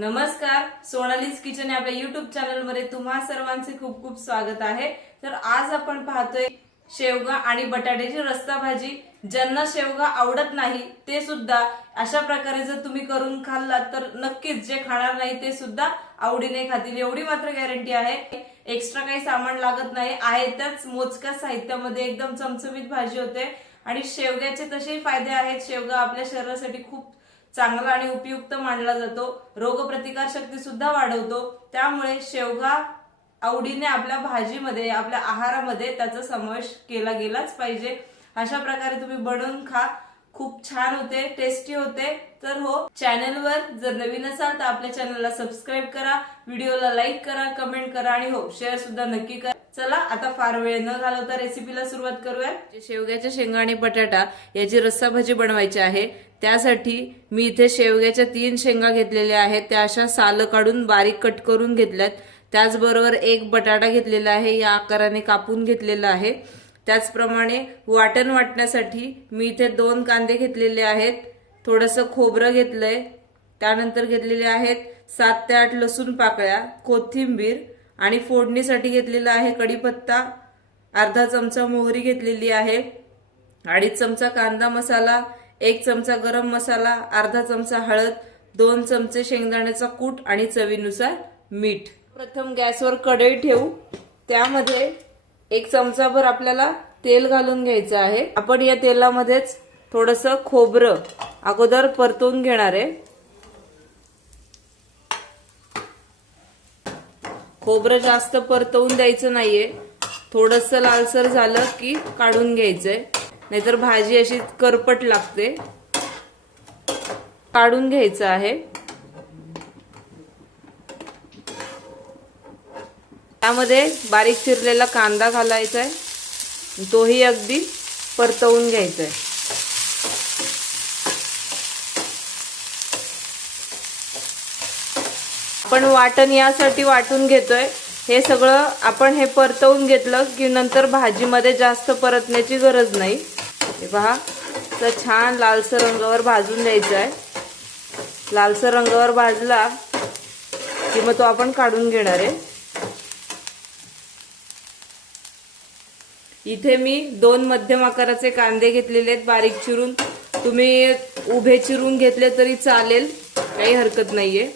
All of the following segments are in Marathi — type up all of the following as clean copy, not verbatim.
नमस्कार, सोनालीज किचन या आपल्या युट्यूब चॅनल मध्ये तुम्हा सर्वांचे खूप खूप स्वागत आहे। तर आज आपण पाहतोय शेवगा आणि बटाट्याची रस्सा भाजी। ज्यांना शेवगा आवडत नाही ते सुद्धा अशा प्रकारे जर तुम्ही करून खाल्लात तर नक्कीच जे खाणार नाही ते सुद्धा आवडीने खातील, एवढी मात्र गॅरंटी आहे। एक्स्ट्रा काही सामान लागत नाही, आहे त्याच मोजक्या साहित्यामध्ये एकदम चमचमीत भाजी होते। आणि शेवग्याचे तसेही फायदे आहेत। शेवगा आपल्या शरीरासाठी खूप चांगला आणि उपयुक्त मानला जातो, रोगप्रतिकार शक्ती सुद्धा वाढवतो। त्यामुळे शेवगा आवडीने आपल्या भाजीमध्ये, आपल्या आहारामध्ये त्याचा समावेश केला गेलाच पाहिजे। अशा प्रकारे तुम्ही बनवून खा, खूप छान होते, टेस्टी होते। तर हो, चॅनलवर जर नवीन असाल तर आपल्या चॅनलला सबस्क्राइब करा, व्हिडिओला लाईक करा, कमेंट करा आणि हो शेअर सुद्धा नक्की करा। चला आता फार वेळ न घालवता रेसिपीला सुरुवात करूया। शेवग्याच्या शेंगा आणि बटाटा याची रस्सा भाजी बनवायची आहे। त्यासाठी मी इथे शेवग्याच्या 3 शेंगा घेतलेल्या आहेत, त्या अशा साल काढून बारीक कट करून घेतल्यात। त्याचबरोबर एक बटाटा घेतलेला आहे, या आकाराने कापून घेतलेला आहे। त्याचप्रमाणे वाटण वाटण्यासाठी मी इथे 2 कांदे घेतलेले आहेत, थोडंसं खोबरं घेतलंय, त्यानंतर घेतलेले आहेत 7 ते 8 लसूण पाकळ्या, कोथिंबीर आणि फोडणीसाठी घेतलेला आहे कढीपत्ता, अर्धा चमचा मोहरी घेतलेली आहे, 2.5 चमचा कांदा मसाला, 1 चमचा गरम मसाला, अर्धा चमचा हळद, 2 चमचे शेंगदाण्याचा कूट आणि चवीनुसार मीठ। प्रथम गॅसवर कढई ठेवू, त्यामध्ये 1 चमचाभर आपल्याला तेल घालून घ्यायचं आहे। आपण या तेलामध्येच थोडंसं खोबरं अगोदर परतवून घेणार आहे। खोबरं जास्त परतवून द्यायचं नाहीये, थोडंसं लालसर झालं की काढून घ्यायचंय, नाहीतर भाजी अशी करपट लागते। काढून घ्यायचं आहे। त्यामध्ये बारीक चिरलेला कांदा घालायचा आहे, तोही अगदी परतवून घ्यायचा आहे। आपण वाटण यासाठी वाटून घेतोय, हे सगळं आपण हे परतवून घेतलं की नंतर भाजीमध्ये जास्त परतण्याची गरज नाही। हे पहा, तर छान लालसर रंगावर भाजून द्यायचा आहे। लालसर रंगावर भाजला की मग तो आपण काढून घेणार आहे। इथे मी 2 मध्यम आकाराचे कांदे घेतलेले आहेत बारीक चिरून, तुम्ही उभे चिरून घेतले तरी चालेल, काही हरकत नाहीये।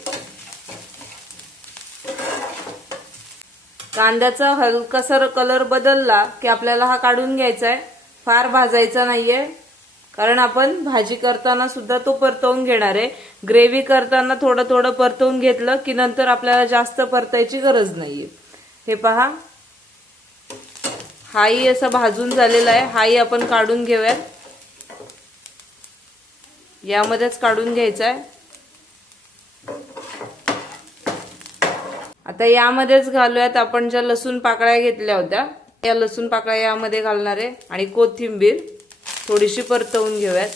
कांद्याचा हलकासा कलर बदलला की आपल्याला हा काढून घ्यायचा आहे, फार भाजायचा नाहीये, कारण आपण भाजी करताना सुद्धा तो परतवून घेणार आहे। ग्रेव्ही करताना थोडं थोडं परतवून घेतलं की नंतर आपल्याला जास्त परतायची गरज नाहीये। हे पहा, हाही असा भाजून झालेला आहे, हाही आपण काढून घेऊया, यामध्येच काढून घ्यायचा आहे। आता यामध्येच घालूयात आपण ज्या लसूण पाकळ्या घेतल्या होत्या, या लसूण पाकळ्या यामध्ये घालणार आहे आणि कोथिंबीर थोडीशी परतवून घेऊयात।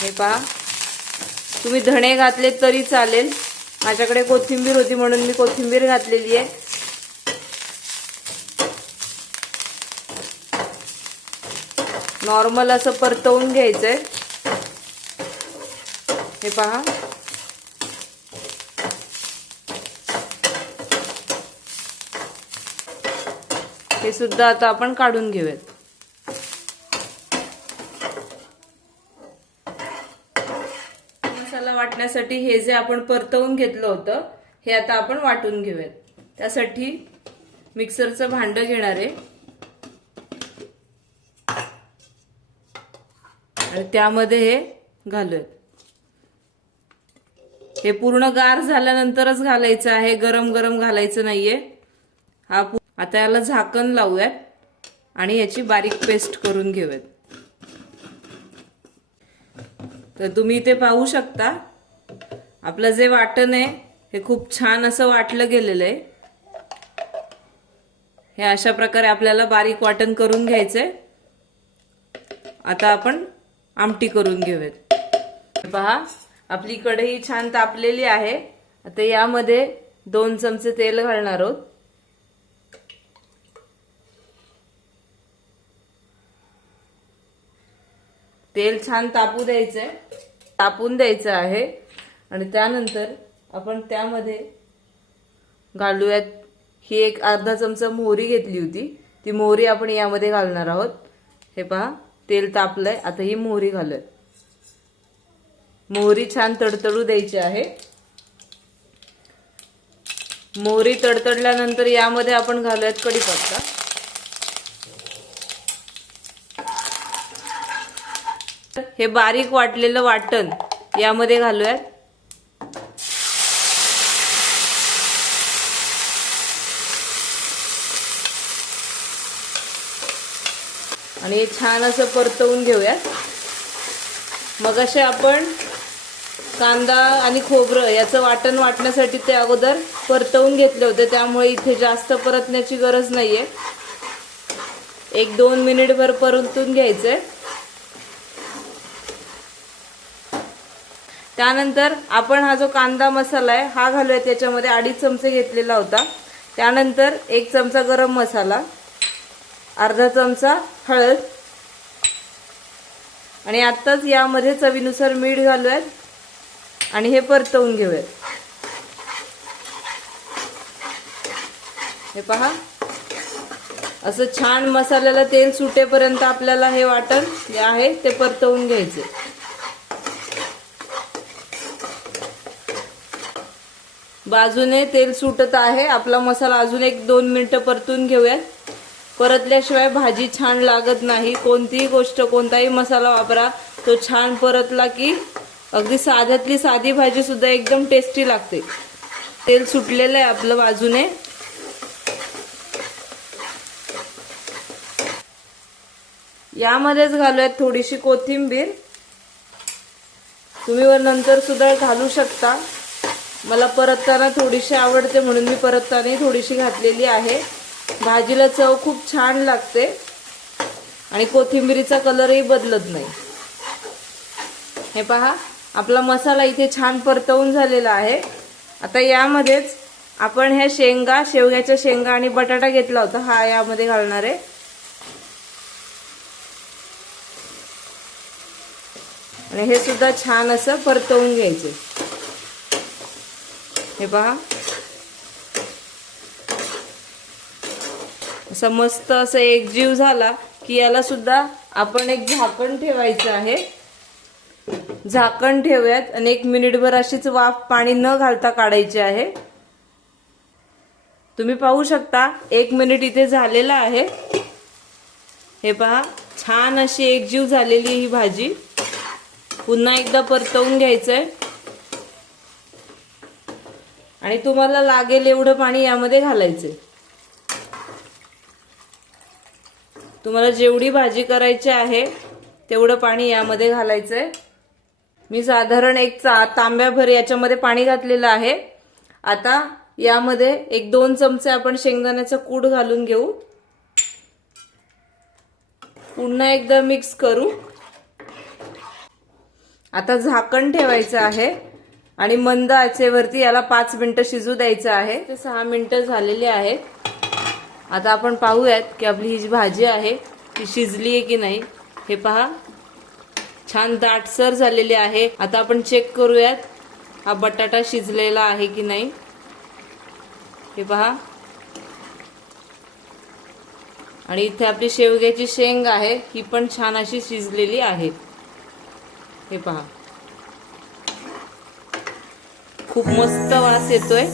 हे पहा, तुम्ही धणे घातले तरी चालेल, माझ्याकडे कोथिंबीर होती म्हणून मी कोथिंबीर घातलेली आहे। नॉर्मल असं परतवून घ्यायचंय। हे पहा, हे सुद्धा आता आपण काढून घेऊयात। मसाला वाटण्यासाठी हे जे आपण परतवून घेतलं होतं हे आता आपण वाटून घेऊयात। त्यासाठी मिक्सरचं भांड घेणार आहे आणि त्यामध्ये हे घालूयात। हे पूर्ण गार झाल्यानंतरच घालायचं आहे, गरम गरम घालायचं नाहीये। आता याला झाकण लावूयात आणि याची बारीक पेस्ट करून घेऊयात। तर तुम्ही इथे पाहू शकता, आपलं जे वाटण आहे हे खूप छान असं वाटलं गेलेलं आहे। हे अशा प्रकारे आपल्याला बारीक वाटण करून घ्यायचंय। आता आपण आमटी करून घेऊयात। पहा, आपली कढई छान तापलेली आहे। आता यामध्ये 2 चमचे तेल घालणार आहोत। तेल छान तापू द्यायचंय, तापून द्यायचं आहे आणि त्यानंतर आपण त्यामध्ये घालूयात ही एक अर्धा चमचा मोहरी घेतली होती, ती मोहरी आपण यामध्ये घालणार आहोत। हे पहा तेल तापलंय, आता ही मोहरी घालूयात। मोहरी छान तडतडू द्यायची आहे। मोहरी तडतडल्यानंतर यामध्ये आपण घालूयात कढीपत्ता। हे बारीक वाटलेलं वाटण यामध्ये घालूयात। आणि हे छान असं परतवून घेऊयात। मग असे आपण कांदा आणि खोबरं याचं वाटण वाटण्यासाठी ते अगोदर परतवून घेतले होते, त्यामुळे इथे जास्त परतण्याची गरज नाहीये। 1-2 मिनिटभर परतून घ्यायचंय। त्यानंतर आपण हा जो कांदा मसाला आहे हा घालूया त्याच्यामध्ये। 2.5 चमचे घेतलेला होता। त्यानंतर 1 चमचा गरम मसाला, अर्धा चमचा हळद आणि आत्ताच यामध्ये चवीनुसार मीठ घालूयात आणि हे परतवून घेऊयात। हे पहा असं छान मसाल्याला तेल सुटेपर्यंत आपल्याला हे वाटण जे आहे ते परतवून घ्यायचे। बाजूने तेल सुटत आहे, आपला मसाला अजून 1-2 मिनिटं परतून घेऊयात। परतल्याशिवाय भाजी छान लागत नाही। कोणतीही गोष्ट, कोणताही मसाला वापरा, तो छान परतला की अगदी साध्यातली साधी भाजी सुद्धा एकदम टेस्टी लागते। तेल सुटलेलं आहे आपलं बाजूने। यामध्येच घालूयात थोडीशी कोथिंबीर, तुम्ही वर नंतर सुद्धा घालू शकता। मला परतताना थोडीशी आवडते म्हणून मी परतताना थोडीशी घातलेली आहे। भाजीला चव खूप छान लागते आणि कोथिंबीरीचा कलरही बदलत नाही। हे पहा आपला मसाला इथे छान परतवून झालेला आहे। आता यामध्येच आपण ह्या शेंगा, शेवग्याच्या शेंगा आणि बटाटा घेतला होता हा यामध्ये घालणार आहे आणि हे सुद्धा छान असं परतवून घ्यायचे। हे पहा असं मस्त असं एकजीव झाला की याला सुद्धा आपण एक झाकण ठेवायचं आहे। झाकण ठेवूयात आणि 1 मिनिटभर अशीच वाफ पाणी न घालता काढायची आहे। तुम्ही पाहू शकता 1 मिनिट इथे झालेला आहे। हे पहा छान अशी एकजीव झालेली ही भाजी। पुन्हा एकदा परतवून घ्यायचंय आणि तुम्हाला लागेल एवढं पाणी यामध्ये घालायचंय। तुम्हाला जेवढी भाजी करायची आहे तेवढं पाणी यामध्ये घालायचंय। मी साधारण 1 तांब्याभर याच्यामध्ये पाणी घातलेलं आहे। आता यामध्ये 1-2 चमचे आपण शेंगदाण्याचं कूट घालून घेऊ। पुन्हा एकदा मिक्स करू। आता झाकण ठेवायचं आहे आणि मंद आचेवरती याला 5 मिनिटं शिजू द्यायचं आहे। 6 मिनिटं झालेली आहेत। आता आपण पाहूयात की आपली ही जी भाजी आहे ती शिजली आहे की नाही। हे पहा छान दाटसर झालेली आहे। आता आपण चेक करूयात हा बटाटा शिजलेला आहे की नाही। हे पहा आणि इथे आपली शेवग्याची शेंग आहे ही पण छान अशी शिजलेली आहे। हे पहा खूप मस्त वास येतोय।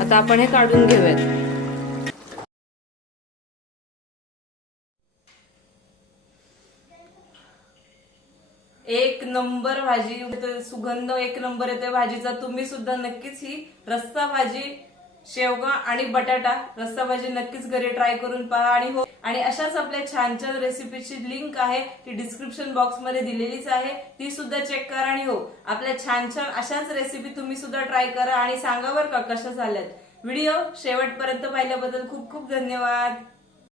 आता आपण हे काढून घेऊयात। एक नंबर भाजी, सुगंध 1 नंबर येतोय भाजीचा। तुम्ही सुद्धा नक्कीच ही रस्सा भाजी, शेवगा आणि बटाटा रस्सा भाजी नक्कीच घरी ट्राय करून पहा। आणि अशाच आपल्या छान छान रेसिपीची लिंक आहे ती डिस्क्रिप्शन बॉक्स मध्ये दिलेलीच आहे, ती सुद्धा चेक करा। आणि हो आपल्या छान छान अशाच रेसिपी तुम्ही सुद्धा ट्राय करा आणि सांगा बरं का कशा झाल्यात। व्हिडिओ शेवटपर्यंत पाहिल्याबद्दल खूप खूप धन्यवाद।